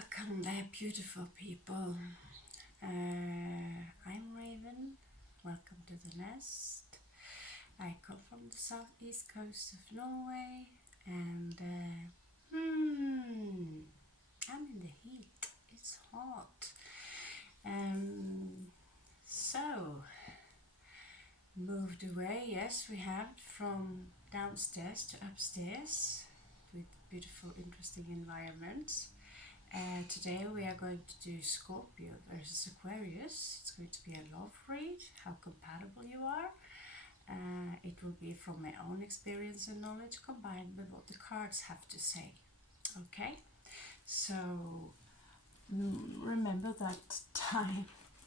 Welcome there, beautiful people. I'm Raven. Welcome to the nest. I come from the southeast coast of Norway, and I'm in the heat. It's hot. So moved away. Yes, we have, from downstairs to upstairs with beautiful, interesting environments. Today we are going to do Scorpio versus Aquarius. It's going to be a love read, how compatible you are. It will be from my own experience and knowledge combined with what the cards have to say. Okay, so remember that time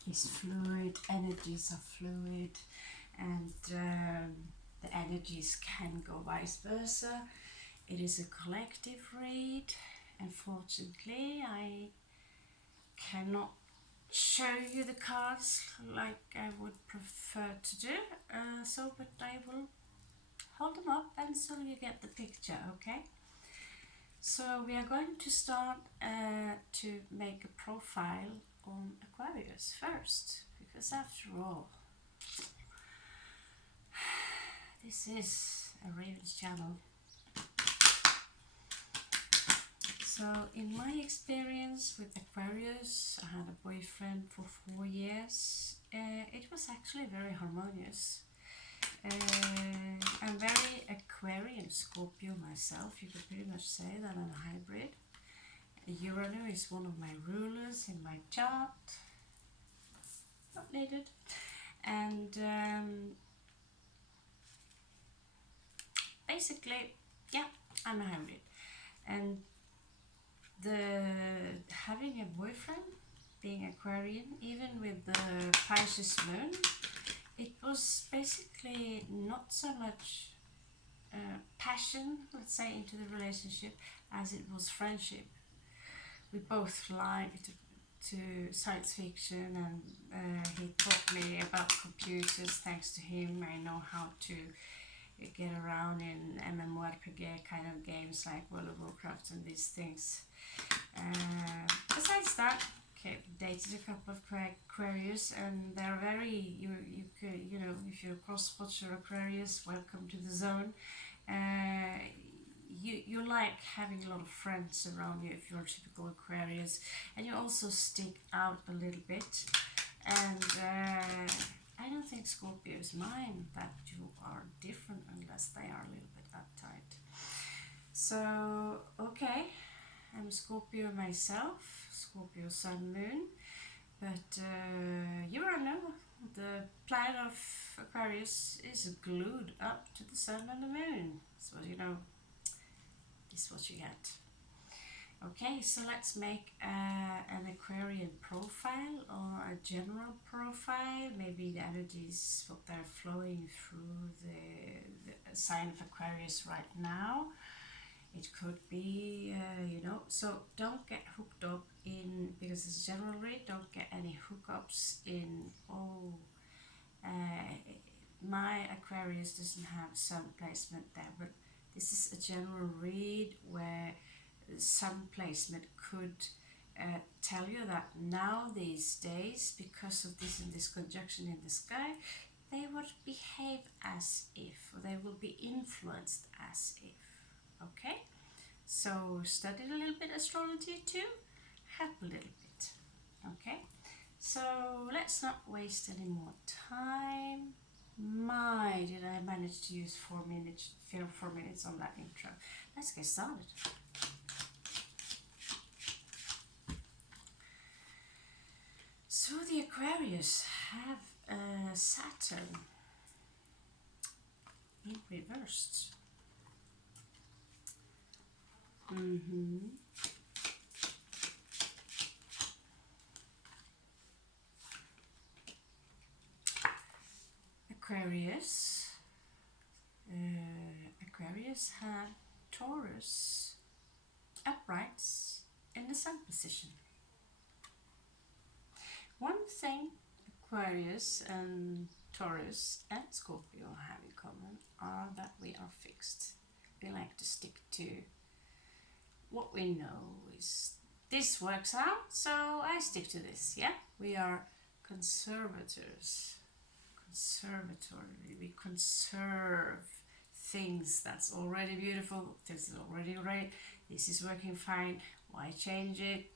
is fluid, energies are fluid, and the energies can go vice versa. It is a collective read. Unfortunately, I cannot show you the cards like I would prefer to do, but I will hold them up until you get the picture, okay? So we are going to start to make a profile on Aquarius first, because after all, this is a Raven's channel. So in my experience with Aquarius, I had a boyfriend for 4 years. It was actually very harmonious. I'm very Aquarian Scorpio myself. You could pretty much say that I'm a hybrid. Uranus is one of my rulers in my chart. Not needed. And basically, yeah, I'm a hybrid. And having a boyfriend, being Aquarian, even with the Pisces moon, it was basically not so much passion, let's say, into the relationship as it was friendship. We both liked to science fiction, and he taught me about computers. Thanks to him, I know how to get around in MMORPG kind of games like World of Warcraft and these things. Besides that, okay, dated a couple of Aquarius, and they're very, you know, if you're a cross-watcher Aquarius, welcome to the zone. You like having a lot of friends around you if you're a typical Aquarius, and you also stick out a little bit. And I don't think Scorpios mind that you are different unless they are a little bit uptight. So, okay, I'm a Scorpio myself, Scorpio Sun Moon, but Uranus, the planet of Aquarius, is glued up to the Sun and the Moon. So, you know, this is what you get. Okay, so let's make an Aquarian profile, or a general profile. Maybe the energies, what they're flowing through the sign of Aquarius right now. It could be, you know, so don't get hooked up in, because it's a general read, don't get any hookups in, my Aquarius doesn't have sun placement there, but this is a general read where sun placement could tell you that now these days, because of this and this conjunction in the sky, they would behave as if, or they will be influenced as if. Okay, so studied a little bit astrology too, help a little bit. Okay, so let's not waste any more time. Did I manage to use 4 minutes, 4 minutes on that intro? Let's get started. So the Aquarius have Saturn in reversed. Aquarius have Taurus uprights in the sun position. One thing Aquarius and Taurus and Scorpio have in common are that we are fixed. We like to stick to what we know is this works out, so I stick to this. Yeah, we are conservators. Conservatory. We conserve things that's already beautiful. This is already great. This is working fine. Why change it?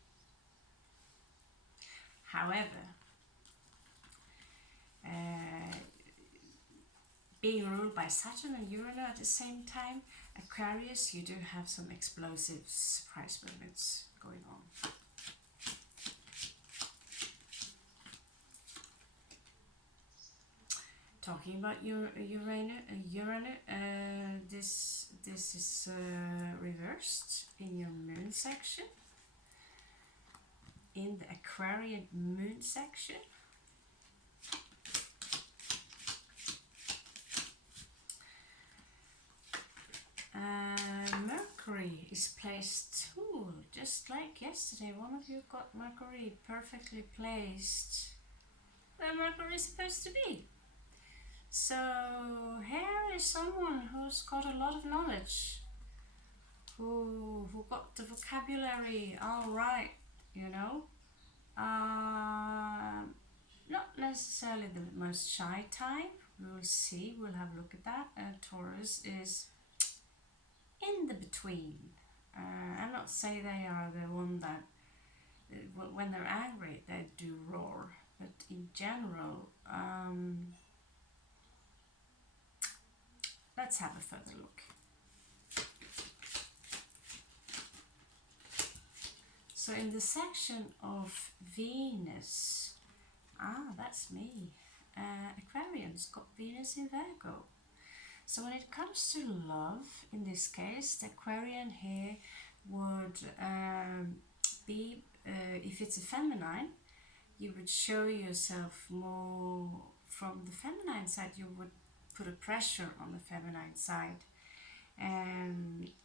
However, being ruled by Saturn and Uranus at the same time, Aquarius, you do have some explosive surprise moments going on. Talking about Uranus, this is reversed in your moon section, in the Aquarian moon section. Mercury is placed, just like yesterday, one of you got Mercury perfectly placed where Mercury is supposed to be. So here is someone who's got a lot of knowledge, who got the vocabulary all right, you know. Not necessarily the most shy type. We'll see, we'll have a look at that. Taurus is in the between. I'm not saying they are the one that, when they're angry, they do roar. But in general, let's have a further look. So in the section of Venus, that's me. Aquarians got Venus in Virgo. So when it comes to love, in this case, the Aquarian here would be, if it's a feminine, you would show yourself more from the feminine side. You would put a pressure on the feminine side.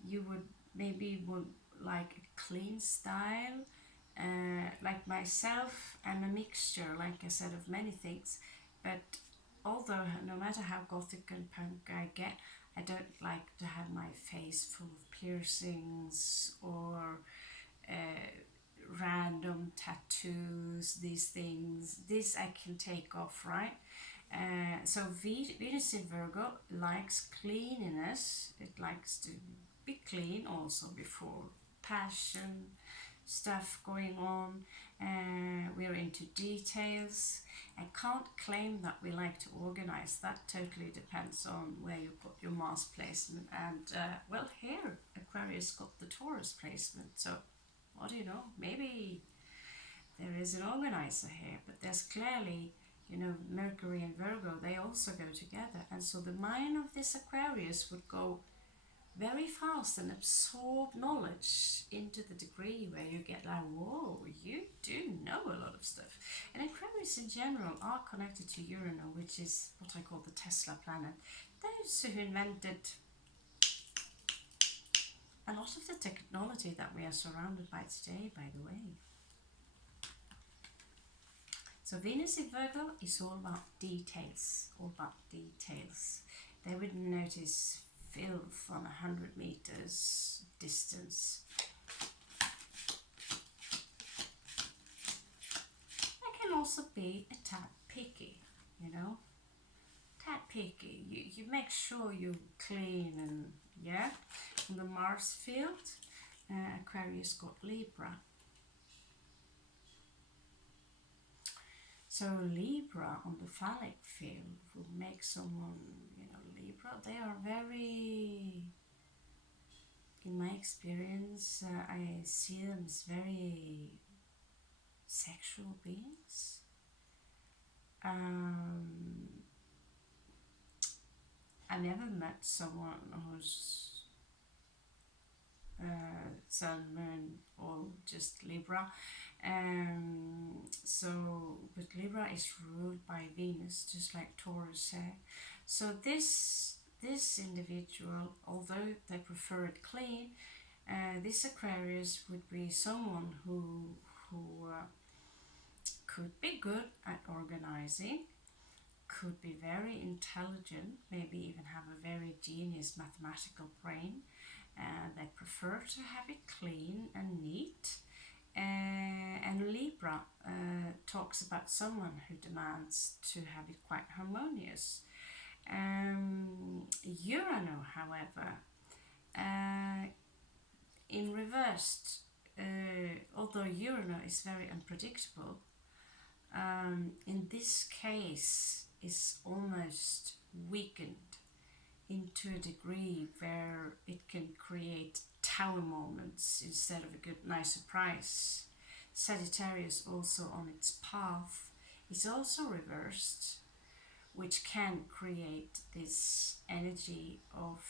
You would maybe like a clean style. Like myself, I'm a mixture, like I said, of many things. But although no matter how gothic and punk I get, I don't like to have my face full of piercings or random tattoos, these things. This I can take off, right? So Venus in Virgo likes cleanliness. It likes to be clean also before passion stuff going on. We're into details. I can't claim that we like to organize. That totally depends on where you put your Mars placement. And well, here Aquarius got the Taurus placement. So what do you know? Maybe there is an organizer here, but there's clearly, you know, Mercury and Virgo, they also go together. And so the mind of this Aquarius would go very fast and absorb knowledge into the degree where you get like, whoa, you do know a lot of stuff. And Aquarius in general are connected to Uranus, which is what I call the Tesla planet. Those who invented a lot of the technology that we are surrounded by today, by the way. So Venus in Virgo is all about details, They would notice filth on 100 meters distance. I can also be a tad picky, you know. Tad picky. You make sure you clean and, yeah. From the Mars field, Aquarius got Libra. So Libra on the phallic field would make someone, you know, Libra, they are very, in my experience, I see them as very sexual beings. I never met someone who's Sun, Moon, or just Libra. But Libra is ruled by Venus, just like Taurus. So this individual, although they prefer it clean, this Aquarius would be someone who could be good at organizing, could be very intelligent, maybe even have a very genius mathematical brain. They prefer to have it clean and neat. Libra talks about someone who demands to have it quite harmonious. Uranus, however, in reversed, although Uranus is very unpredictable, in this case is almost weakened into a degree where it can create tower moments instead of a good nice surprise. Sagittarius also on its path is also reversed, which can create this energy of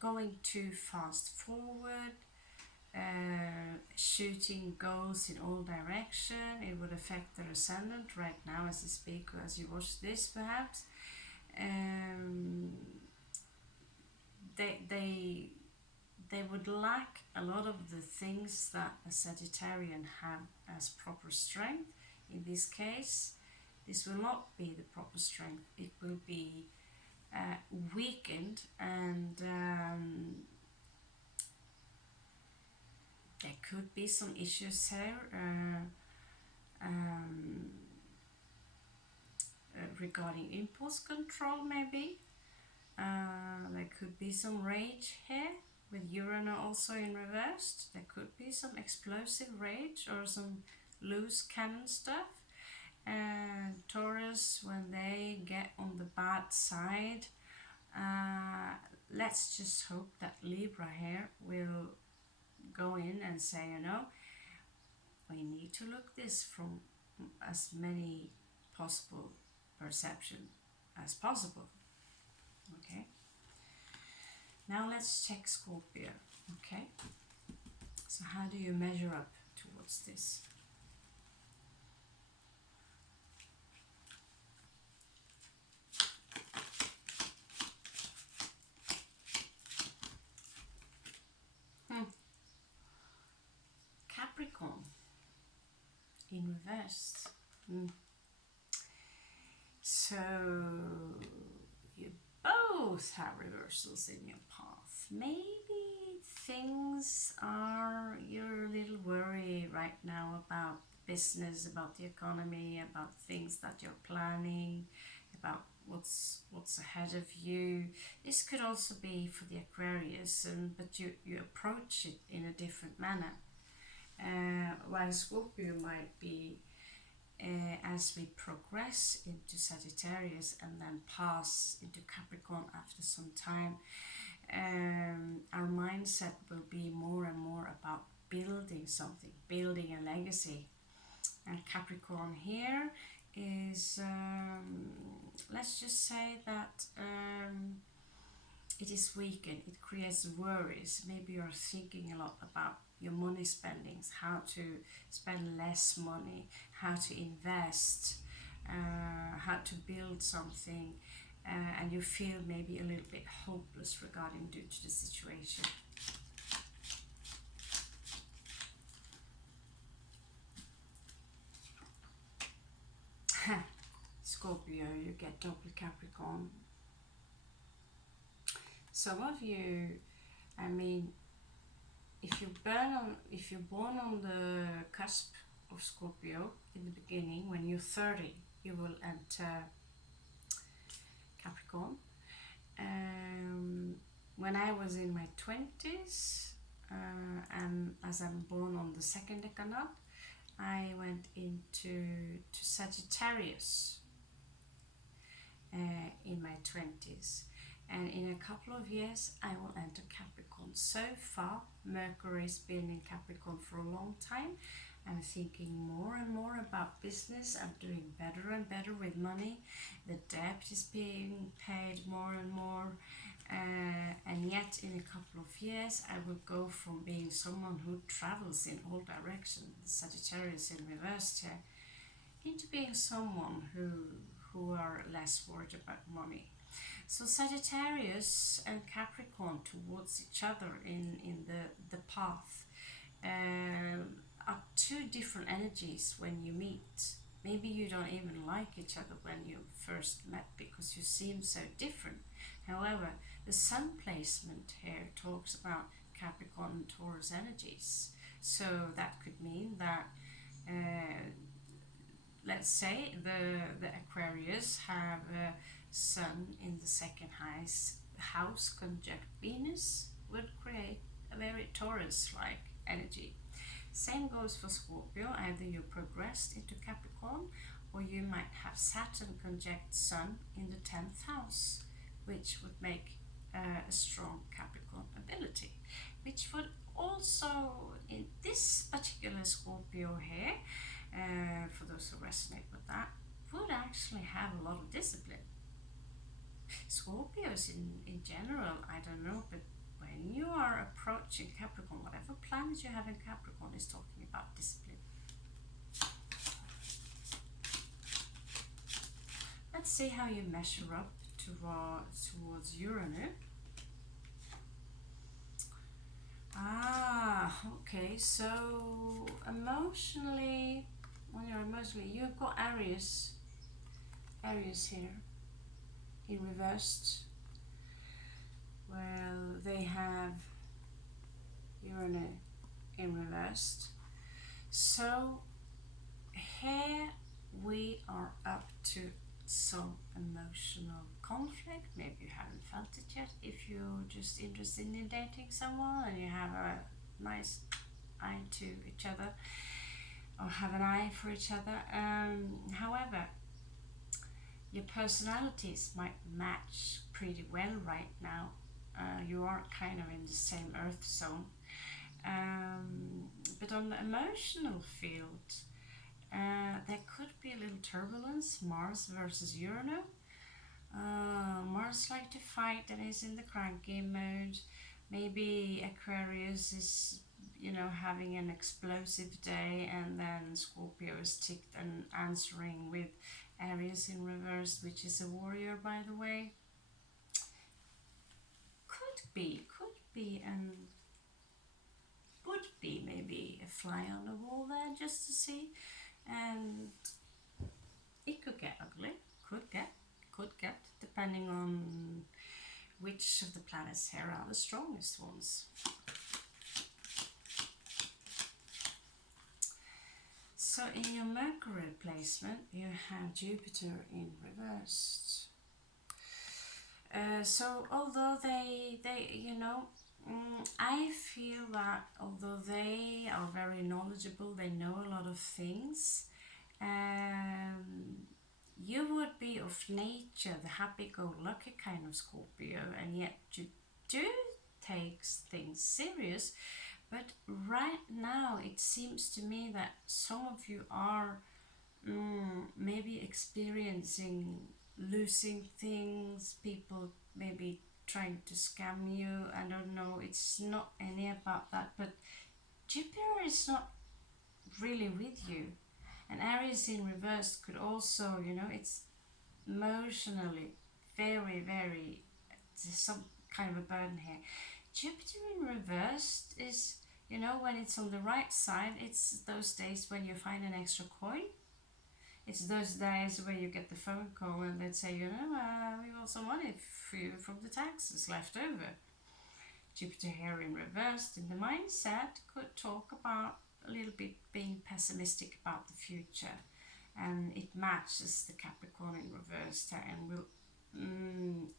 going too fast forward, shooting goals in all direction. It would affect the ascendant right now as you speak, or as you watch this perhaps. They would lack a lot of the things that a Sagittarian have as proper strength. In this case, this will not be the proper strength. It will be weakened, and there could be some issues here regarding impulse control, maybe. There could be some rage here with Uranus also in reversed. There could be some explosive rage or some loose cannon stuff. Taurus, when they get on the bad side, let's just hope that Libra here will go in and say, you know, we need to look this from as many possible perception as possible. Okay, now let's check Scorpio. Okay, so how do you measure up towards this? Capricorn in reverse. So you both have reversals in your path. Maybe things are, you're a little worried right now about business, about the economy, about things that you're planning, about what's ahead of you. This could also be for the Aquarius, but you approach it in a different manner. While Scorpio might be as we progress into Sagittarius and then pass into Capricorn after some time, our mindset will be more and more about building something, building a legacy. And Capricorn here is, let's just say that it is weakened. It creates worries. Maybe you're thinking a lot about your money spendings, how to spend less money, how to invest, how to build something, and you feel maybe a little bit hopeless regarding due to the situation. Scorpio, you get double Capricorn. Some of you, I mean, if you're born on the cusp of Scorpio in the beginning, when you're 30, you will enter Capricorn. When I was in my 20s, and as I'm born on the second decanate, I went into Sagittarius in my 20s. And in a couple of years, I will enter Capricorn. So far, Mercury's been in Capricorn for a long time. I'm thinking more and more about business. I'm doing better and better with money. The debt is being paid more and more. And yet, in a couple of years, I will go from being someone who travels in all directions, Sagittarius in reverse here, into being someone who are less worried about money. So Sagittarius and Capricorn towards each other in the path are two different energies when you meet. Maybe you don't even like each other when you first met because you seem so different. However, the sun placement here talks about Capricorn and Taurus energies. So that could mean that let's say the Aquarius have a Sun in the second house conjunct Venus, would create a very Taurus-like energy. Same goes for Scorpio. Either you progressed into Capricorn, or you might have Saturn conjunct Sun in the 10th house, which would make a strong Capricorn ability, which would also, in this particular Scorpio here, for those who resonate with that, would actually have a lot of discipline. Scorpios in general, I don't know, but when you are approaching Capricorn, whatever planet you have in Capricorn is talking about discipline. Let's see how you measure up towards Uranus. Okay, so emotionally, when you're emotionally, you've got Aries here in reversed. Well, they have Uranus in reversed. So here we are up to some emotional conflict. Maybe you haven't felt it yet if you're just interested in dating someone and you have a nice eye to each other, or have an eye for each other. However, your personalities might match pretty well right now. You are kind of in the same earth zone, but on the emotional field, there could be a little turbulence. Mars versus Uranus. Mars like to fight and is in the cranky mode. Maybe Aquarius is, having an explosive day, and then Scorpio is ticked and answering with Aries in reverse, which is a warrior, by the way. Could be, and would be maybe a fly on the wall there just to see, and it could get ugly. Could get, depending on which of the planets here are the strongest ones. So in your Mercury placement, you have Jupiter in reverse. So although they I feel that although they are very knowledgeable, they know a lot of things, you would be of nature the happy-go-lucky kind of Scorpio, and yet you do take things serious. But right now it seems to me that some of you are maybe experiencing losing things, people maybe trying to scam you. I don't know, it's not any about that, but Jupiter is not really with you. And Aries in reverse could also, it's emotionally very, very, there's some kind of a burden here. Jupiter in reverse is, when it's on the right side, it's those days when you find an extra coin. It's those days where you get the phone call and they'd say, we got some money for you from the taxes left over. Jupiter here in reverse in the mindset could talk about a little bit being pessimistic about the future, and it matches the Capricorn in reverse there, and will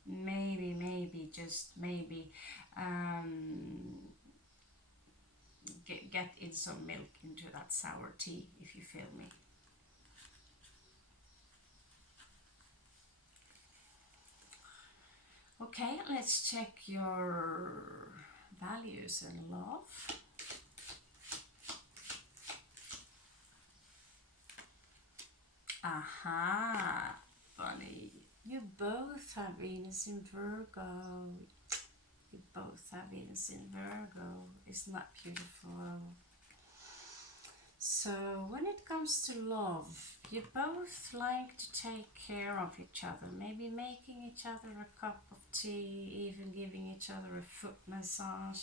maybe just maybe get in some milk into that sour tea, if you feel me. Okay, let's check your values and love. Aha, funny. You both have Venus in Virgo. You both have Venus in Virgo. Isn't that beautiful? So when it comes to love, you both like to take care of each other, maybe making each other a cup of tea, even giving each other a foot massage.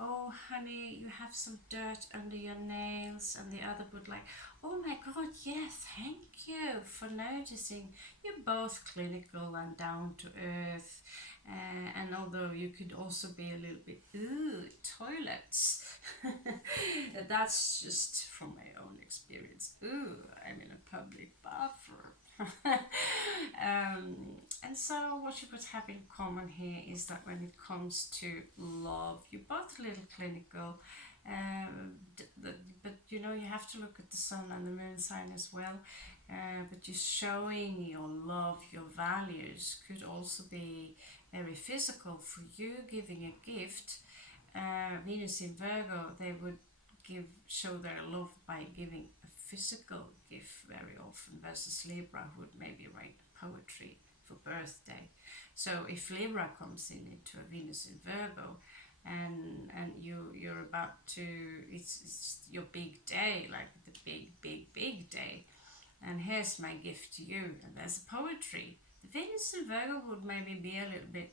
Oh honey, you have some dirt under your nails, and the other would like, oh my god, yes, thank you for noticing. You're both clinical and down to earth, And although you could also be a little bit, ooh, toilets. That's just from my own experience. Ooh, I'm in a public bathroom. And so what you could have in common here is that when it comes to love, you're both a little clinical, but you know, you have to look at the sun and the moon sign as well. But you're showing your love, your values could also be very physical. For you giving a gift, Venus in Virgo, they would show their love by giving a physical gift very often, versus Libra, who would maybe write poetry for birthday. So if Libra comes into a Venus in Virgo, and you're about to, it's your big day, like the big day, and here's my gift to you, and there's poetry. The Venus in Virgo would maybe be a little bit,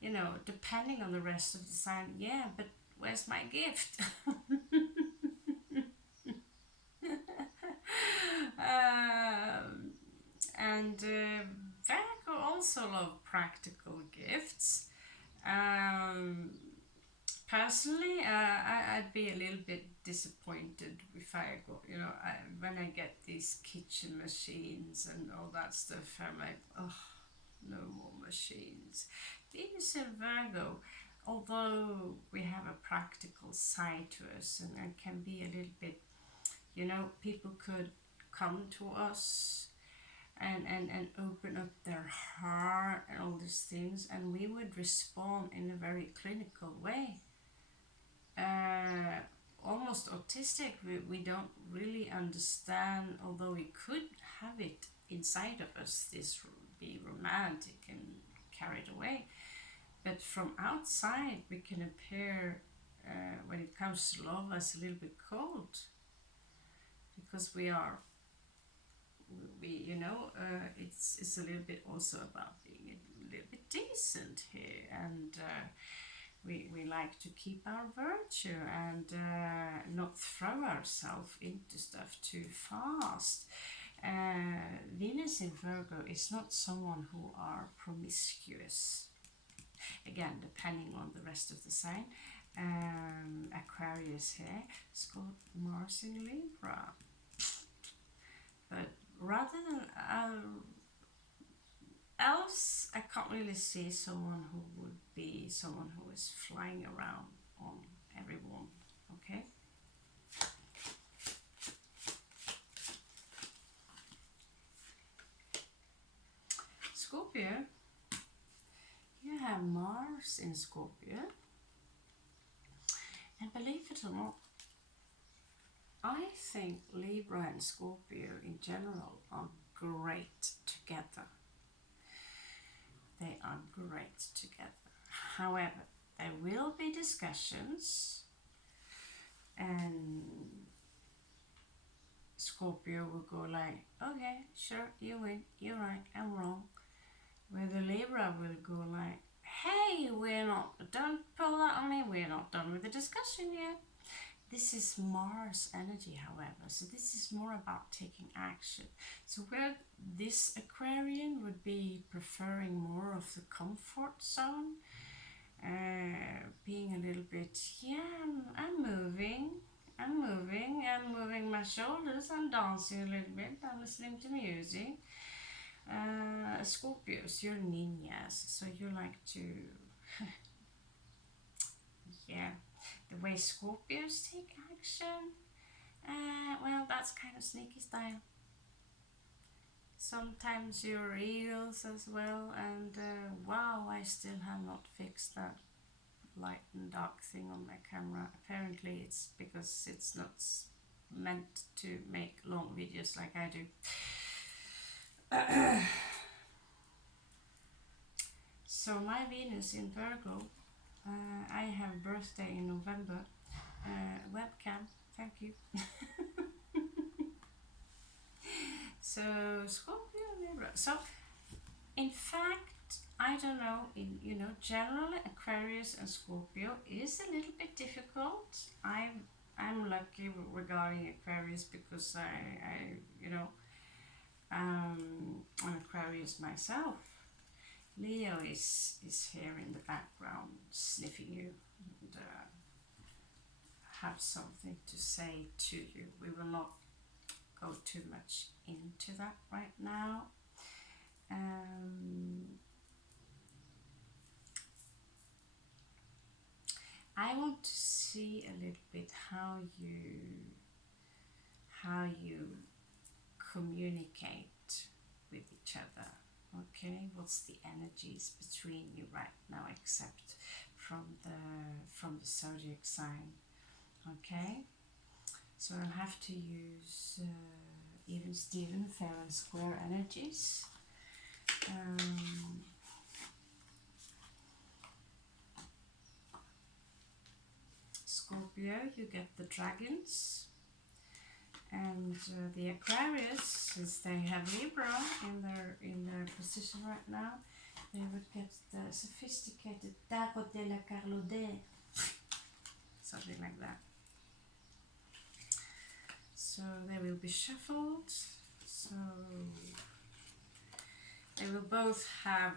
you know, depending on the rest of the sign, yeah, but where's my gift? And Virgo also love practical gifts. Personally, I'd be a little bit disappointed if I go, you know, when I get these kitchen machines and all that stuff. I'm like, oh, no more machines. Venus in Virgo, although we have a practical side to us, and can be a little bit, you know, people could come to us and open up their heart and all these things, and we would respond in a very clinical way. Almost autistic. We don't really understand, although we could have it inside of us, this be romantic and carried away. But from outside, we can appear, when it comes to love, as a little bit cold, because we are, you know, it's a little bit also about being a little bit decent here, and we like to keep our virtue and not throw ourselves into stuff too fast. Venus in Virgo is not someone who are promiscuous. Again, depending on the rest of the sign. Aquarius here, it's got Mars in Libra. But rather than else, I can't really see someone who would be someone who is flying around on everyone. Okay. Scorpio, you have Mars in Scorpio, and believe it or not, I think Libra and Scorpio in general are great together. They are great together. However, there will be discussions, and Scorpio will go like, okay, sure, you win, you're right, I'm wrong. Where the Libra will go like, hey, don't pull that on me, we're not done with the discussion yet. This is Mars energy, however, so this is more about taking action. So where this Aquarian would be preferring more of the comfort zone, being a little bit, yeah, I'm moving my shoulders, I'm dancing a little bit, I'm listening to music. Scorpios, you're ninjas, so you like to, yeah, the way Scorpios take action, well, that's kind of sneaky style. Sometimes you're eagles as well, and wow, I still have not fixed that light and dark thing on my camera. Apparently it's because it's not meant to make long videos like I do. So my Venus in Virgo, I have birthday in November. Webcam, thank you. So Scorpio, Libra. So in fact, I don't know, generally Aquarius and Scorpio is a little bit difficult. I'm lucky regarding Aquarius because I'm Aquarius myself. Leo is here in the background sniffing you and have something to say to you. We will not go too much into that right now. I want to see a little bit how you communicate with each other. Okay, what's the energies between you right now, except from the zodiac sign? Okay, so I'll have to use even Steven, fair and square energies. Scorpio, you get the dragons, and the Aquarius, since they have Libra in their position right now, they would get the sophisticated Tarot de la Carlode, something like that. So they will be shuffled. So they will both have,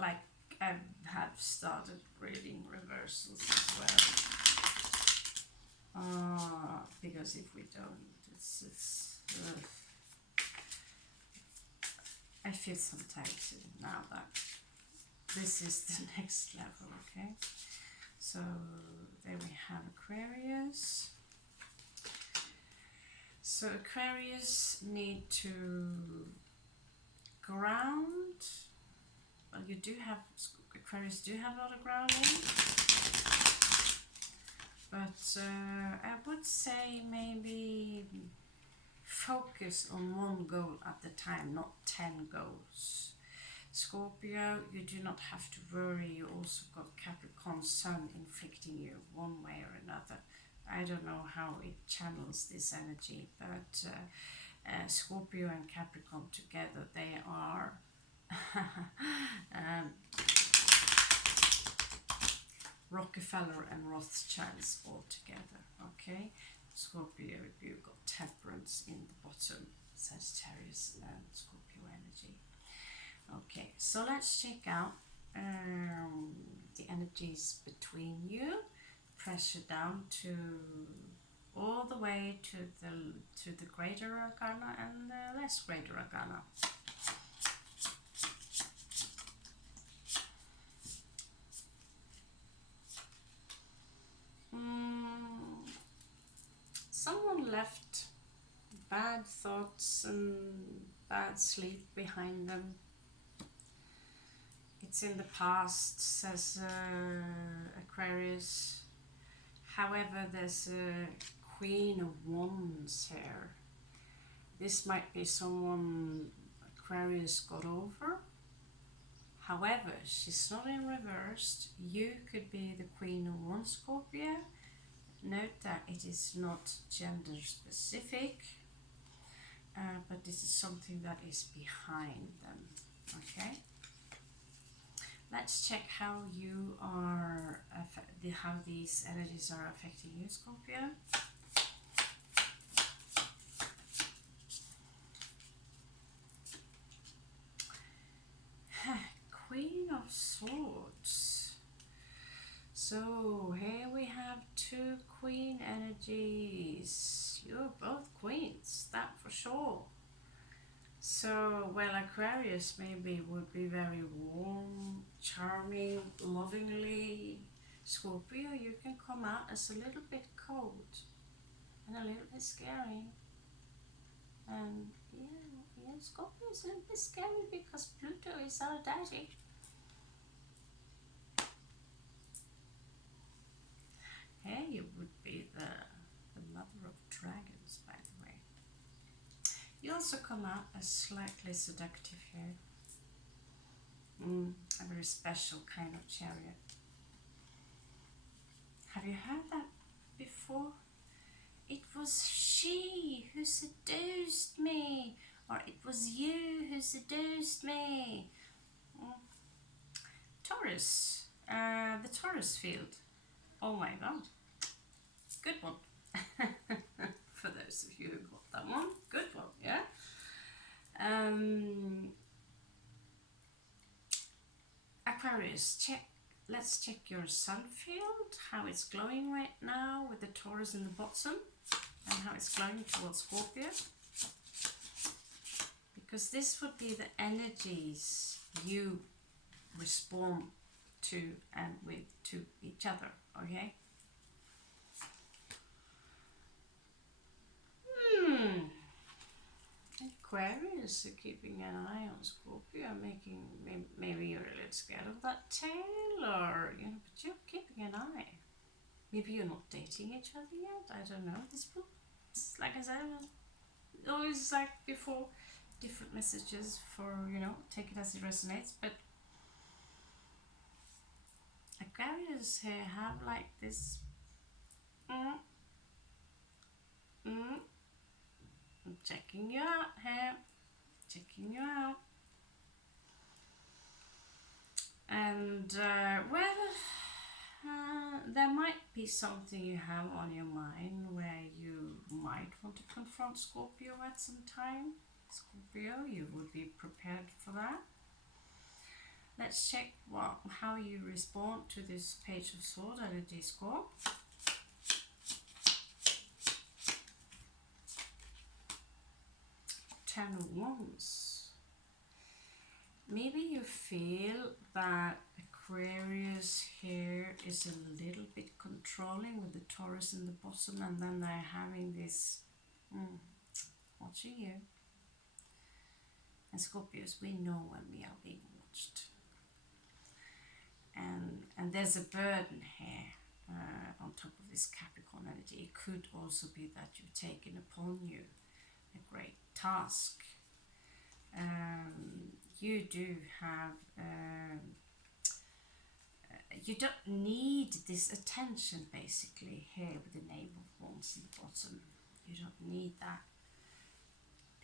like, I have started reading reversals as well. Because if we don't, it's I feel some tension now that this is the next level, okay? So there we have Aquarius. So Aquarius need to ground. Well, you do have, Aquarius do have a lot of grounding. But I would say maybe focus on one goal at a time, not 10 goals. Scorpio, you do not have to worry. You also got Capricorn Sun inflicting you one way or another. I don't know how it channels this energy, but Scorpio and Capricorn together, they are Rockefeller and Rothschilds all together, okay? Scorpio, you got Temperance in the bottom, Sagittarius and Scorpio energy. Okay, so let's check out the energies between you. Pressure down to all the way to the greater arcana and the less greater arcana. Someone left bad thoughts and bad sleep behind them. It's in the past, says Aquarius. However, there's a Queen of Wands here. This might be someone Aquarius got over. However, she's not in reversed. You could be the Queen of Wands, Scorpio. Note that it is not gender specific, but this is something that is behind them, okay? Let's check how you are, how these energies are affecting you, Scorpio. Queen of Swords. So here we have two queen energies. You're both queens, that for sure. So, well, Aquarius maybe would be very warm, charming, lovingly. Scorpio, you can come out as a little bit cold and a little bit scary. And yeah, Scorpio is a little bit scary because Pluto is our daddy. Hey, you would be the mother of dragons, by the way. You also come out as slightly seductive here. A very special kind of chariot. Have you heard that before? It was she who seduced me, or it was you who seduced me. Taurus, the Taurus field. Oh my god, good one. For those of you who got that one, good one, yeah. Aquarius, let's check your sun field, how it's glowing right now with the Taurus in the bottom, and how it's glowing towards Scorpio. Because this would be the energies you respond to and with to each other, okay? Aquarius are keeping an eye on Scorpio, making maybe you're a little scared of that tail, or you know, but you're keeping an eye. Maybe you're not dating each other yet. I don't know. This book, like I said, always like before, different messages for, you know, take it as it resonates. But Aquarius here have like this. I'm checking you out here, checking you out. And there might be something you have on your mind where you might want to confront Scorpio at some time. Scorpio, you would be prepared for that. Let's check how you respond to this Page of Swords energy score. Ten of Wands. Maybe you feel that Aquarius here is a little bit controlling with the Taurus in the bottom, and then they're having this watching you. And Scorpios, we know when we are being watched. And there's a burden here on top of this Capricorn energy. It could also be that you've taken upon you a great task. You do have, you don't need this attention basically here with the Knave of Wands in the bottom. You don't need that.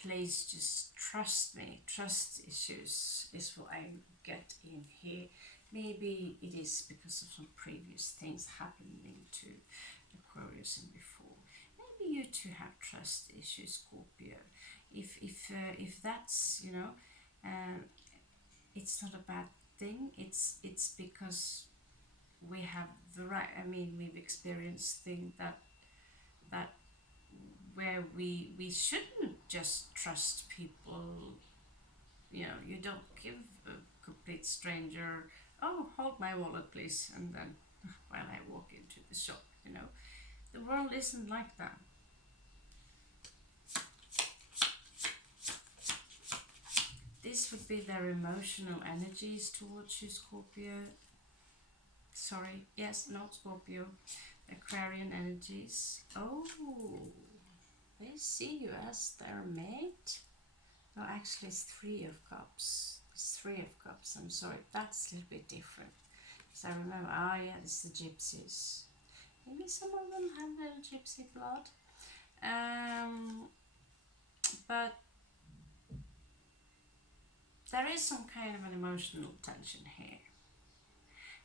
Please just trust me. Trust issues is what I get in here. Maybe it is because of some previous things happening to Aquarius and before. Maybe you too have trust issues, Scorpio. If that's, you know, it's not a bad thing. It's because we have we've experienced things that where we shouldn't just trust people. You know, you don't give a complete stranger, oh, hold my wallet please, and then while I walk into the shop, you know. The world isn't like that. This would be their emotional energies towards you, Scorpio. Sorry, yes, not Scorpio. Aquarian energies. Oh, they see you as their mate. No, actually it's Three of Cups. It's Three of Cups, I'm sorry. That's a little bit different. Because I remember, yeah, it's the gypsies. Maybe some of them have little gypsy blood. But there is some kind of an emotional tension here.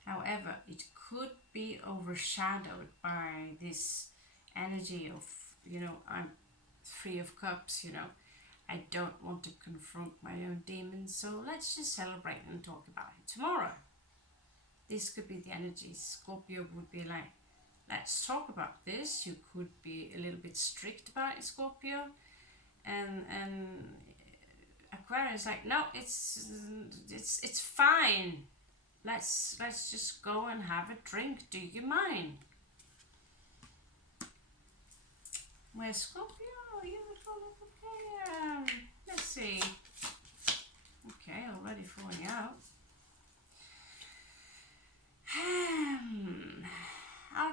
However, it could be overshadowed by this energy of, you know, I'm Three of Cups, you know. I don't want to confront my own demons, so let's just celebrate and talk about it tomorrow. This could be the energy. Scorpio would be like, let's talk about this. You could be a little bit strict about it, Scorpio. And Aquarius like, no, it's fine. Let's just go and have a drink. Do you mind? Where's Scorpio? You okay? Let's see. Okay, already falling out.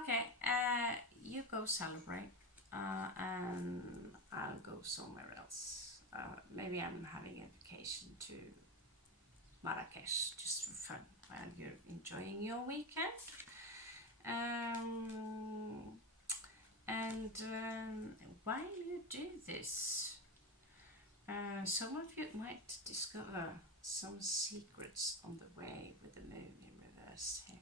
Okay, you go celebrate, and I'll go somewhere else. Maybe I'm having a vacation to Marrakesh just for fun while you're enjoying your weekend. While you do this, some of you might discover some secrets on the way with the moon in reverse here.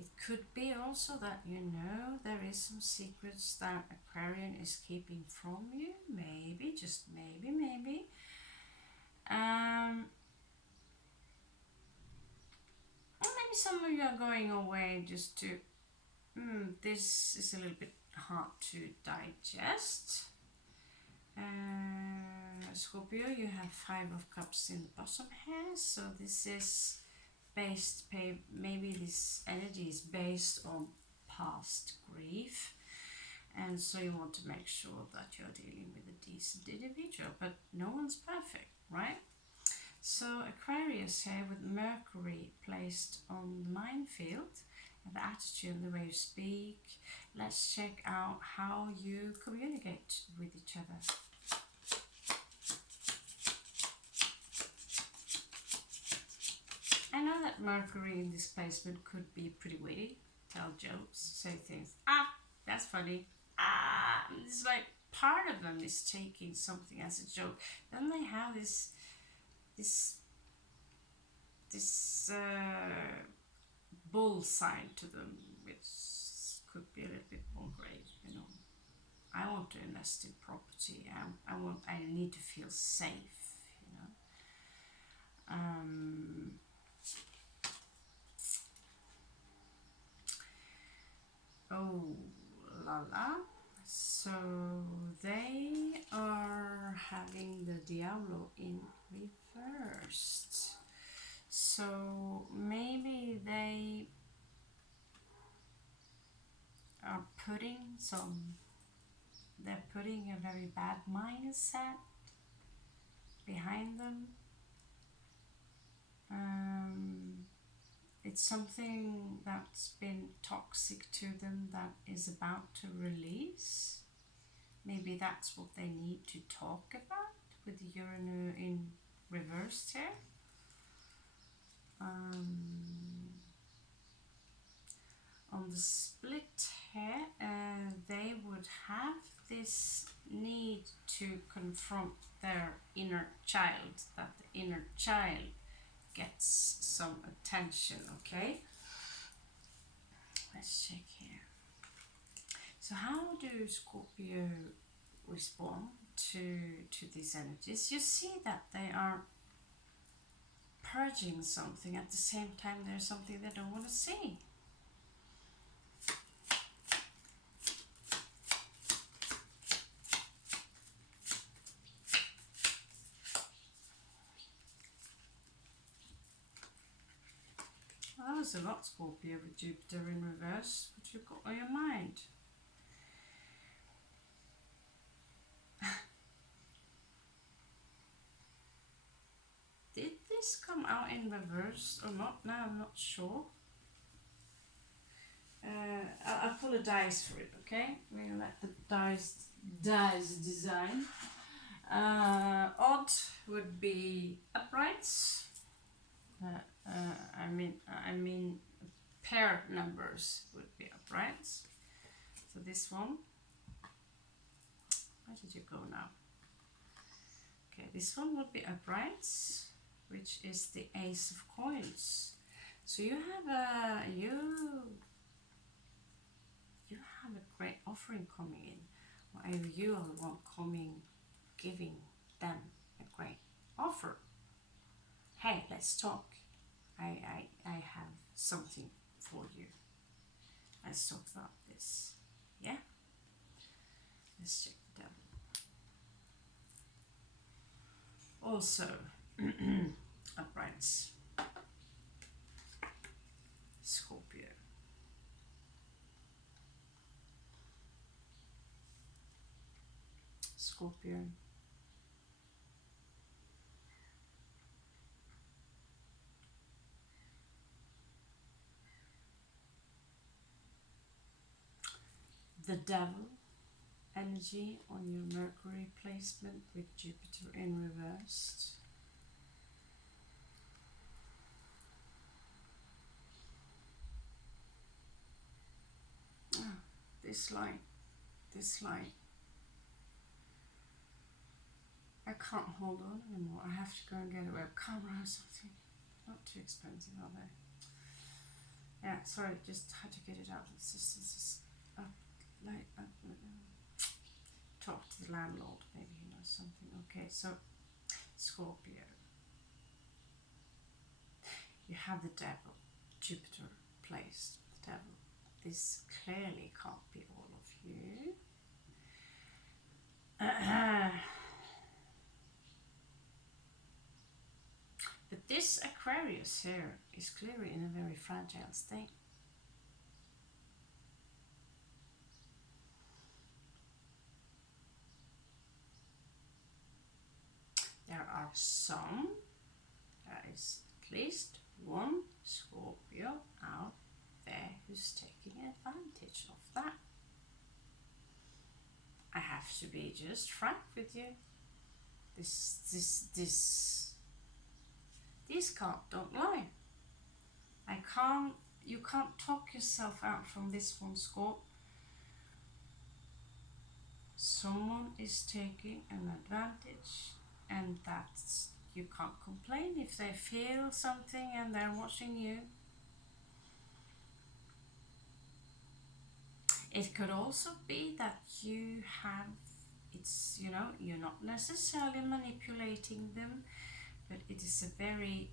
It could be also that, you know, there is some secrets that Aquarian is keeping from you. Maybe, just maybe. Or maybe some of you are going away just to, this is a little bit hard to digest. Scorpio, you have 5 of Cups in the bottom here, so this is based, maybe this energy is based on past grief, and so you want to make sure that you're dealing with a decent individual, but no one's perfect, right? So Aquarius here with Mercury placed on the minefield, and the attitude and the way you speak. Let's check out how you communicate with each other. I know that Mercury in this placement could be pretty witty, tell jokes, say things. That's funny. It's like part of them is taking something as a joke. Then they have this bull side to them, which could be a little bit more grave, you know. I want to invest in property. I need to feel safe, you know. Oh la la. So they are having the Diablo in reversed. So maybe they are they're putting a very bad mindset behind them. It's something that's been toxic to them that is about to release. Maybe that's what they need to talk about with the Uranus in reverse here. On the split here, they would have this need to confront their inner child, that the inner child gets some attention, okay? Let's check here. So how do Scorpio respond to these energies? You see that they are purging something, at the same time there's something they don't want to see. Well, that was a lot, Scorpio, with Jupiter in reverse. What you got on your mind? Did this come out in reverse or not? Now I'm not sure. I'll pull a dice for it, okay? We'll let the dice design. Odd would be uprights. I mean pair numbers would be uprights. So this one. Where did you go now? Okay, this one would be uprights, which is the Ace of Coins. So you have a great offering coming in, or either you are the one giving them a great offer. Hey, let's talk. I have something for you. Let's talk about this. Yeah? Let's check the devil. Also, uprights. Scorpio. Scorpio. The devil energy on your Mercury placement with Jupiter in reversed. This light. I can't hold on anymore. I have to go and get a web camera or something. Not too expensive, are they? Yeah, sorry, just had to get it out of the system. Talk to the landlord, maybe he knows something. Okay, so Scorpio. You have the devil, Jupiter placed the devil. This clearly can't be all of you. But this Aquarius here is clearly in a very fragile state. There are some, there is at least one Scorpio out there who's taking advantage of that. I have to be just frank with you. These cards don't lie. You can't talk yourself out from this one, Scorp. Someone is taking an advantage, and that's, you can't complain if they feel something and they're watching you. It could also be that you have, it's, you know, you're not necessarily manipulating them, but it is a very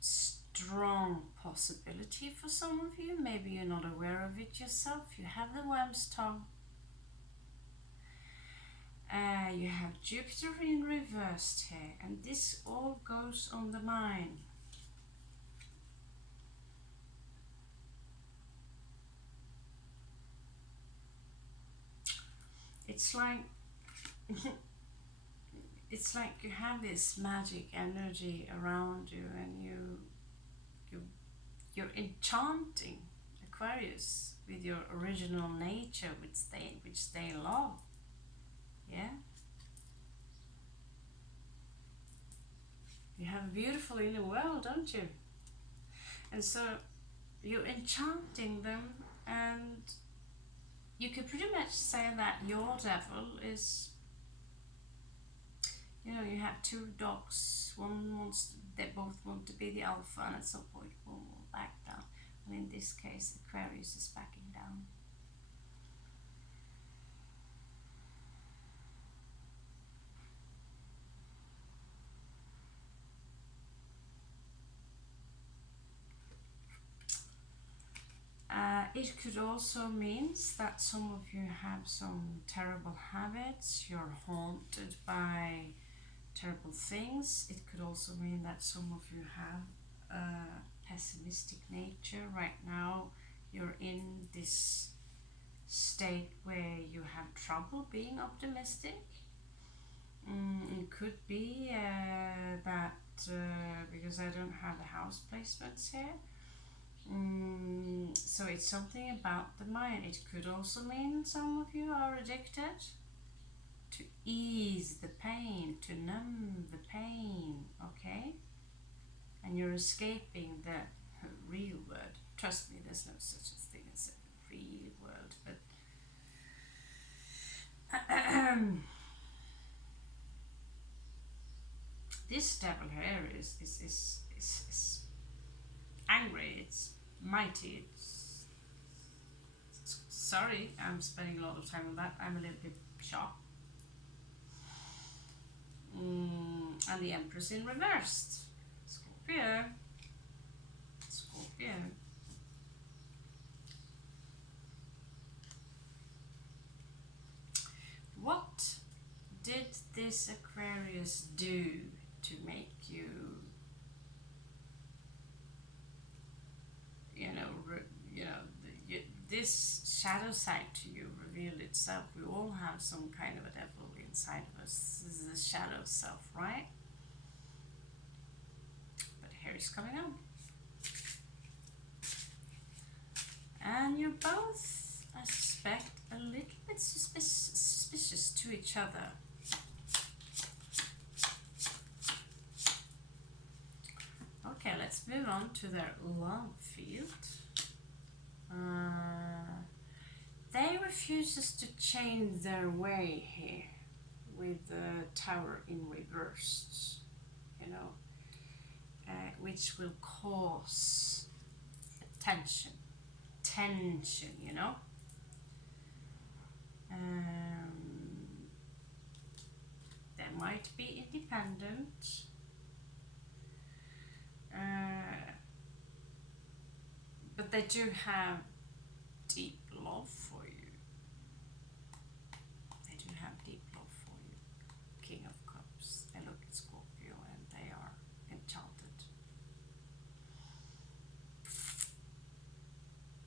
strong possibility for some of you. Maybe you're not aware of it yourself. You have the worm's tongue. You have Jupiter in reversed here, and this all goes on the mind. It's like it's like you have this magic energy around you, and you're enchanting Aquarius with your original nature, which they love. Yeah, you have a beautiful inner world, don't you? And so you're enchanting them, and you could pretty much say that your devil is, you know, you have two dogs. They both want to be the alpha, and at some point one will back down. And in this case, Aquarius is backing down. It could also mean that some of you have some terrible habits, you're haunted by terrible things. It could also mean that some of you have a pessimistic nature right now. You're in this state where you have trouble being optimistic. It could be that, because I don't have the house placements here, so it's something about the mind. It could also mean some of you are addicted to ease the pain, to numb the pain, okay? And you're escaping the real world. Trust me, there's no such a thing as a real world, but this devil here is angry, it's mighty, it's sorry, I'm spending a lot of time on that, I'm a little bit shocked. And the Empress in reversed. Scorpio. What did this Aquarius do to make you, this shadow side to you revealed itself? We all have some kind of a devil inside of us. This is the shadow self, right? But here it's coming on. And you're both, I suspect, a little bit suspicious to each other. Okay, let's move on to their love field. They refuses to change their way here with the Tower in reverse, which will cause tension, They might be independent. they do have deep love for you. They do have deep love for you. King of Cups. They look at Scorpio and they are enchanted.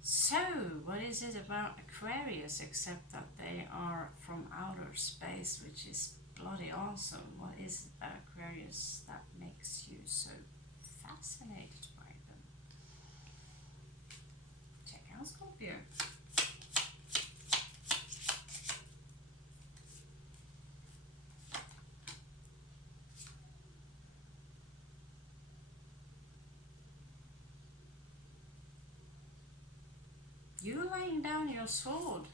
So, what is it about Aquarius except that they are from outer space, which is bloody awesome? What is it about Aquarius that makes you so fascinated by them? Check out Scorpio. You laying down your sword.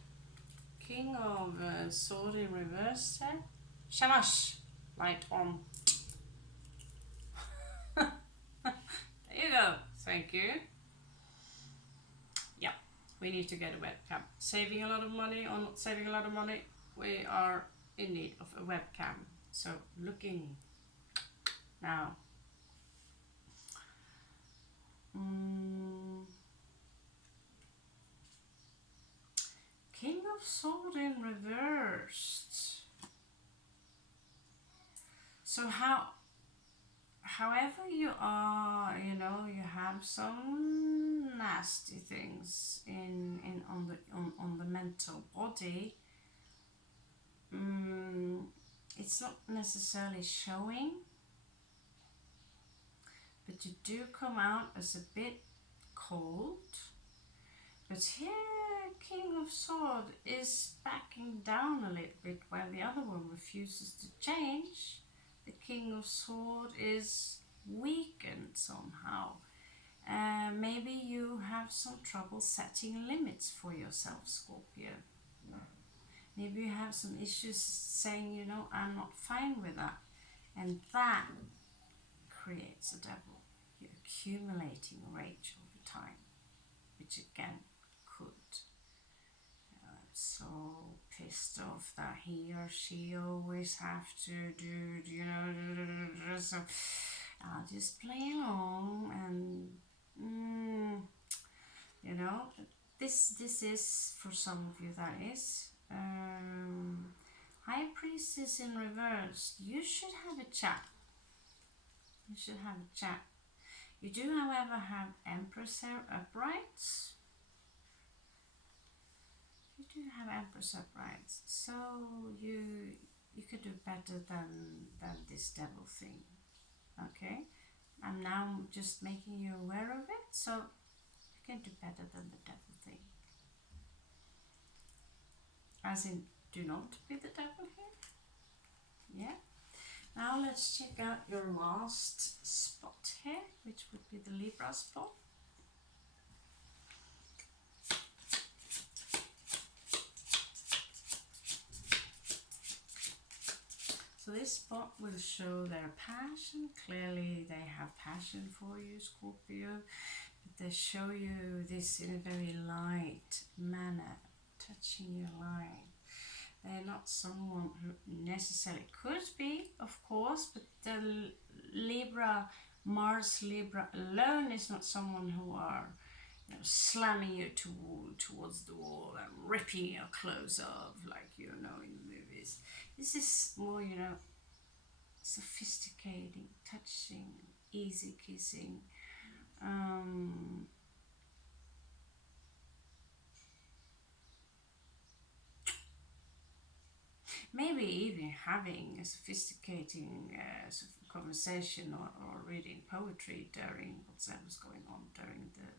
King of sword in reverse there. Shamash! Light on. There you go. Thank you. Yeah, we need to get a webcam. Saving a lot of money or not saving a lot of money, we are in need of a webcam. So looking now. King of Sword in reversed. So however you are, you know, you have some nasty things on the mental body. It's not necessarily showing, but you do come out as a bit cold. But here, King of Sword is backing down a little bit, where the other one refuses to change. The King of Sword is weakened somehow. Maybe you have some trouble setting limits for yourself, Scorpio. Maybe you have some issues saying, you know, I'm not fine with that. And that creates a devil. You're accumulating rage over time, which again could. I'm so pissed off that he or she always have to do, you know, so I'll just play along and, you know, this is, for some of you that is, High Priestess in reverse. You should have a chat. You should have a chat. You do, however, have Empress uprights. You do have Empress uprights, so you could do better than this devil thing. Okay, I'm now just making you aware of it, so you can do better than the devil thing. As in, do not be the devil here. Yeah. Now let's check out your last spot here, which would be the Libra spot. So this spot will show their passion. Clearly they have passion for you, Scorpio. But they show you this in a very light manner, touching your line. They're not someone who necessarily could be, of course, but the Libra, Mars Libra alone is not someone who are, you know, slamming you towards the wall and ripping your clothes off like you know in the movies. This is more, you know, sophisticating, touching, easy kissing. Maybe even having a sophisticating conversation or reading poetry during whatever's going on during the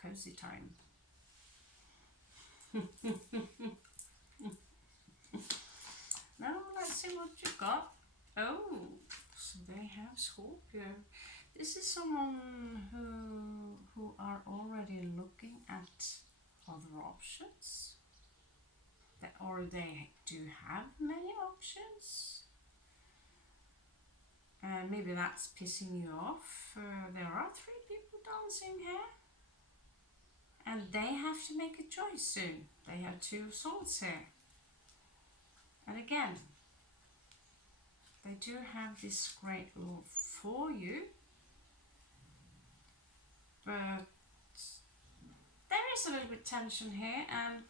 cozy time. Now let's see what you got. Oh, so they have Scorpio. This is someone who are already looking at other options. Or they do have many options. Maybe that's pissing you off. There are 3 people dancing here. And they have to make a choice soon. They have 2 swords here. And again, they do have this great love for you. But is a little bit tension here, and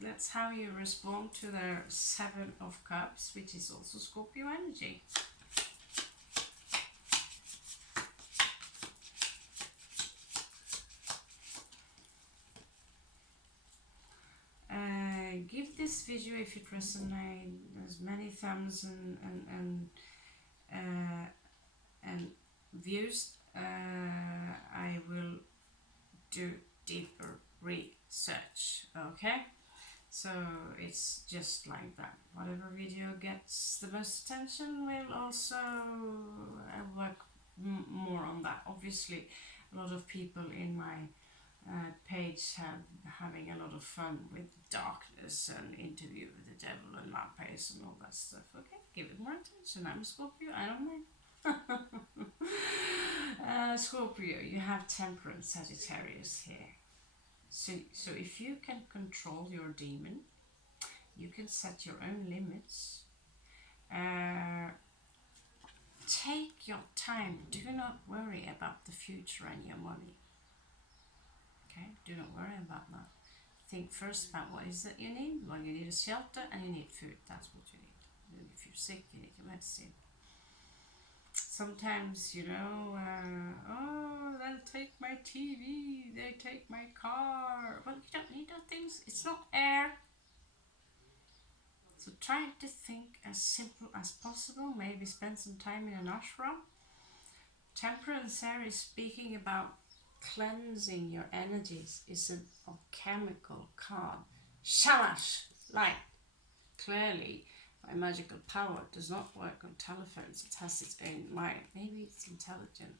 that's how you respond to the Seven of Cups, which is also Scorpio energy. Give this video, if it resonates, as many thumbs and views. I will do deeper research. Okay, so it's just like that. Whatever video gets the most attention will also work more on that. Obviously, a lot of people in my page having a lot of fun with darkness and interview with the devil and vampires and all that stuff. Okay, give it more attention. I'm a Scorpio, I don't mind. Scorpio, you have Temperance, Sagittarius here. So if you can control your demon, you can set your own limits. Take your time. Do not worry about the future and your money. Okay, do not worry about that. Think first about what is it you need. Well, you need a shelter and you need food. That's what you need. And if you're sick, you need your medicine. Sometimes, you know, oh, they'll take my TV, they take my car. Well, you don't need those things. It's not air. So try to think as simple as possible. Maybe spend some time in an ashram. Temperance here is speaking about cleansing your energies. Is an alchemical card. Shamash, light. Clearly, my magical power does not work on telephones. It has its own mind. Maybe it's intelligent.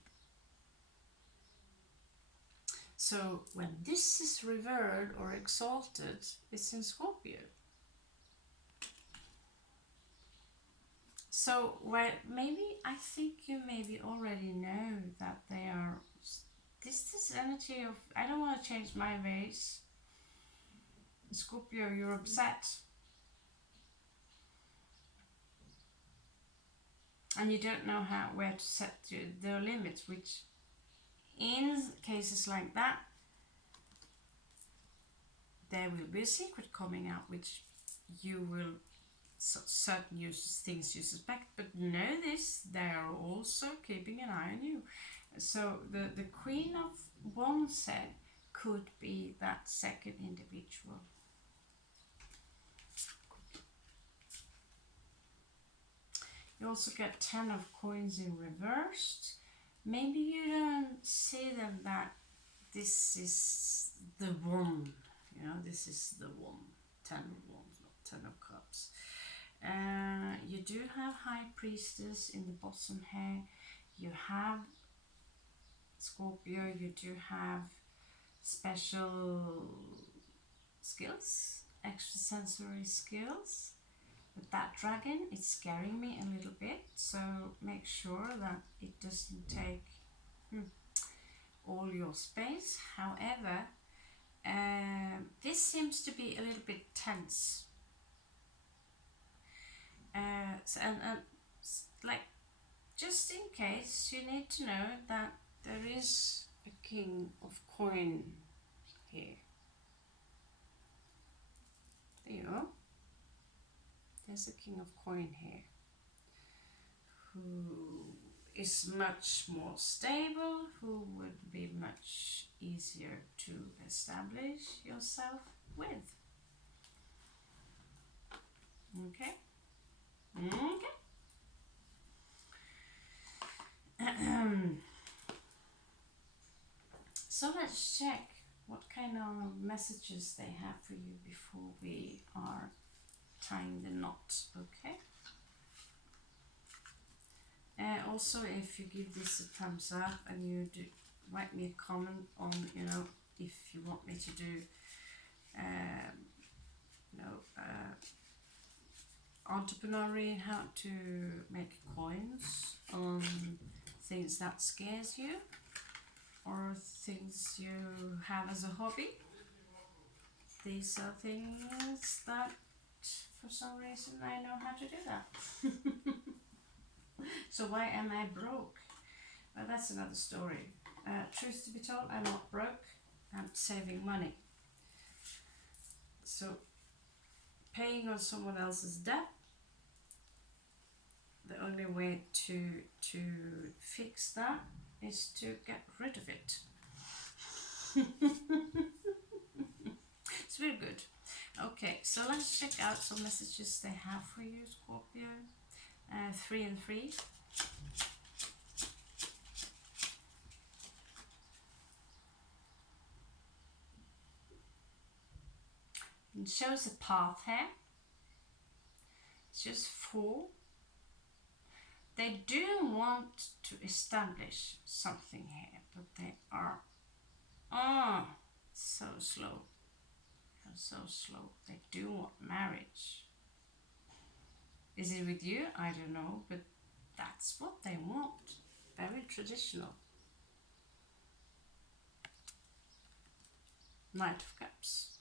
So when this is revered or exalted, it's in Scorpio. So maybe, I think you maybe already know that they are, this energy of, I don't want to change my ways. Scorpio, you're upset. And you don't know where to set the limits, which in cases like that, there will be a secret coming out, which you will, certain things you suspect, but know this, they are also keeping an eye on you. So the Queen of Wands said could be that second individual. You also get 10 of coins in reversed. Maybe you don't see them that this is the one. You know, this is the one. 10 of Wands, not 10 of Cups. You do have High Priestess in the bottom here. You have Scorpio. You do have special skills, extrasensory skills. But that dragon, it's scaring me a little bit, so make sure that it doesn't take all your space. However, this seems to be a little bit tense. Like, just in case, you need to know that there is a King of Coin here. There you go. There's a King of Coin here who is much more stable, who would be much easier to establish yourself with. Okay? Okay. So let's check what kind of messages they have for you before we are tying the knot. Okay. Also, if you give this a thumbs up and you write me a comment on, you know, if you want me to do, entrepreneurial, how to make coins on things that scares you or things you have as a hobby. These are things that for some reason I know how to do that. So why am I broke? Well, that's another story. Truth to be told, I'm not broke. and saving money. So paying on someone else's debt, the only way to fix that is to get rid of it. It's very good. Okay, so let's check out some messages they have for you, Scorpio. 3 and 3. It shows a path here. It's just 4. They do want to establish something here, but they are so slow. They're so slow. They do want marriage. Is it with you? I don't know, but that's what they want. Very traditional. Knight of Cups.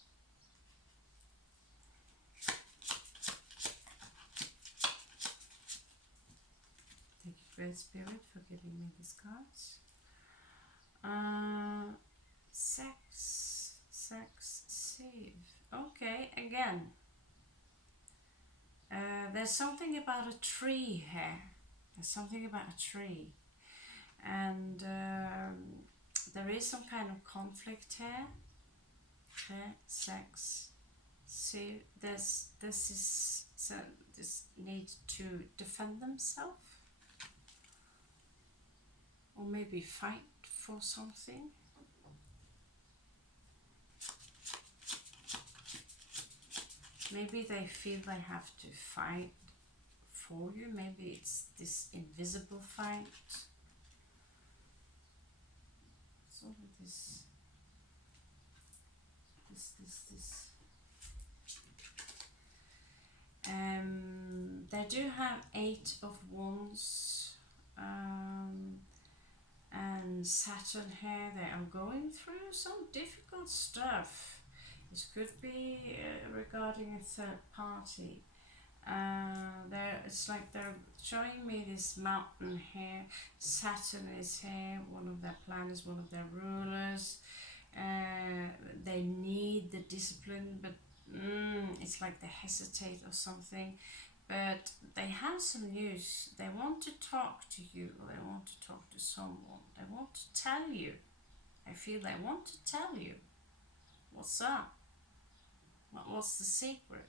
Thank you, Great Spirit, for giving me these cards. Sex, save. Okay, again. There's something about a tree here. There's something about a tree. And there is some kind of conflict here. Okay, sex. See, this need to defend themselves. Or maybe fight for something. Maybe they feel they have to fight for you. Maybe it's this invisible fight. Sort of this. They do have 8 of Wands and Saturn here. They are going through some difficult stuff. This could be regarding a third party. It's like they're showing me this mountain here. Saturn is here. One of their planets, one of their rulers. They need the discipline, but it's like they hesitate or something. But they have some news. They want to talk to you, or they want to talk to someone. They want to tell you. I feel they want to tell you. What's up? What's the secret?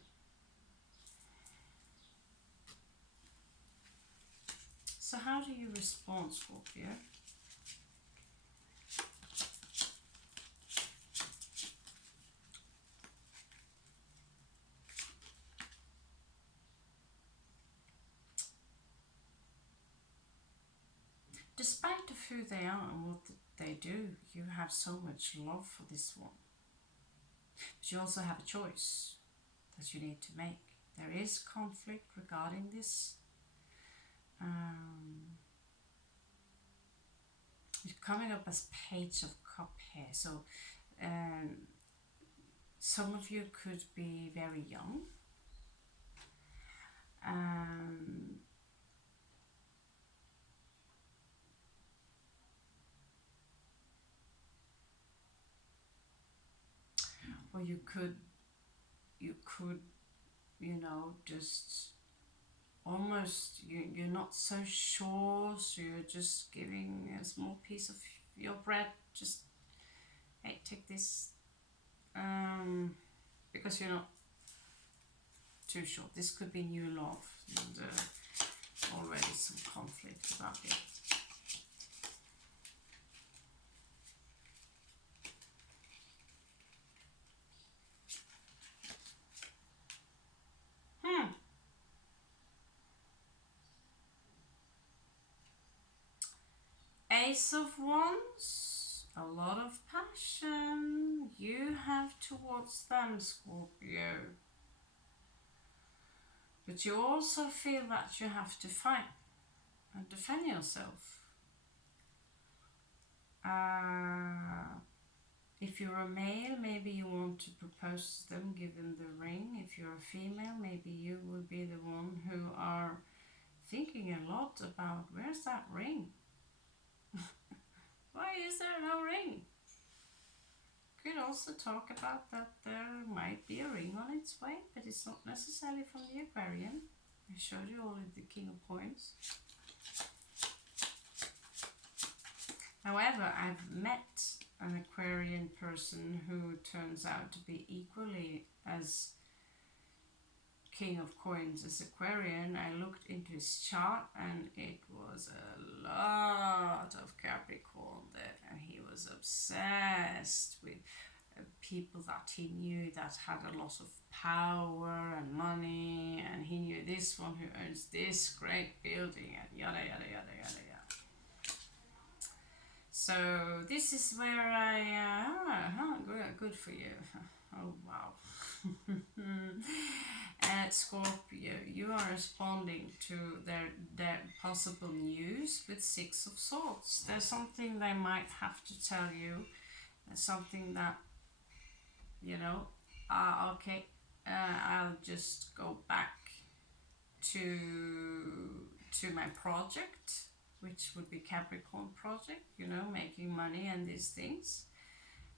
So how do you respond, Scorpio? Despite of who they are and what they do, you have so much love for this one. But you also have a choice that you need to make. There is conflict regarding this. It's coming up as Page of Cup here. So some of you could be very young. Or you could, you know, just almost, you're not so sure, so you're just giving a small piece of your bread, just, hey, take this, because you're not too sure. This could be new love, and already some conflict about it. Ace of Wands, a lot of passion you have towards them, Scorpio. But you also feel that you have to fight and defend yourself. If you're a male, maybe you want to propose to them, give them the ring. If you're a female, maybe you will be the one who are thinking a lot about, where's that ring? Why is there no ring? could also talk about that there might be a ring on its way, but it's not necessarily from the Aquarian. I showed you already the King of Coins. However, I've met an Aquarian person who turns out to be equally as King of Coins as Aquarian. I looked into his chart and it was a lot of Capricorn there, and he was obsessed with people that he knew that had a lot of power and money, and he knew this one who owns this great building and yada yada yada yada yada. So this is where good for you. Oh wow. Scorpio, you are responding to their possible news with Six of Swords. There's something they might have to tell you. There's something that, you know, okay, I'll just go back to my project, which would be Capricorn project, you know, making money and these things,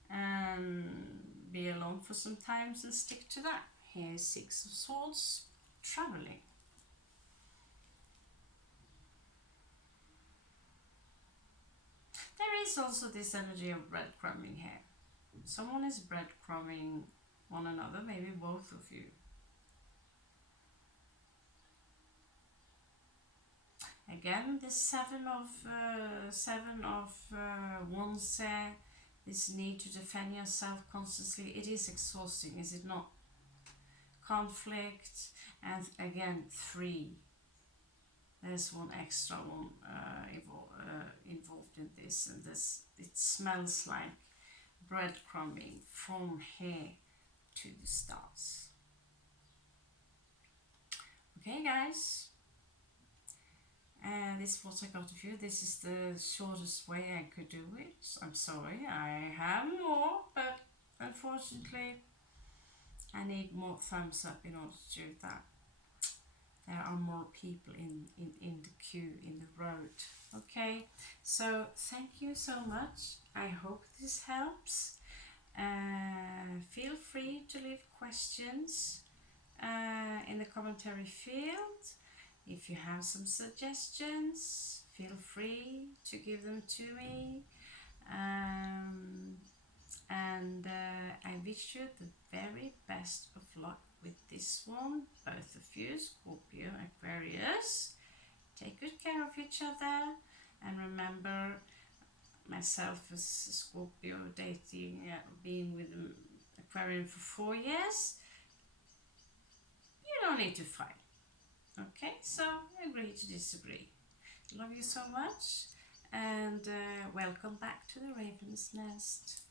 and be alone for some times and stick to that. Here's Six of Swords, traveling. There is also this energy of breadcrumbing here. Someone is breadcrumbing one another, maybe both of you. Again, the seven of wands, this need to defend yourself constantly. It is exhausting, is it not? Conflict, and again 3. There's one extra one involved in this, and this, it smells like breadcrumbing from here to the stars. Okay guys, this is what I got of you. This is the shortest way I could do it. I'm sorry, I have more, but unfortunately I need more thumbs up in order to do that. There are more people in the queue, in the road. Okay, so thank you so much. I hope this helps. Feel free to leave questions in the commentary field. If you have some suggestions, feel free to give them to me. And I wish you the very best of luck with this one, both of you, Scorpio, Aquarius. Take good care of each other, and remember, myself as Scorpio dating, being with Aquarian for 4 years, you don't need to fight. Okay, so agree to disagree. Love you so much, and welcome back to the Raven's Nest.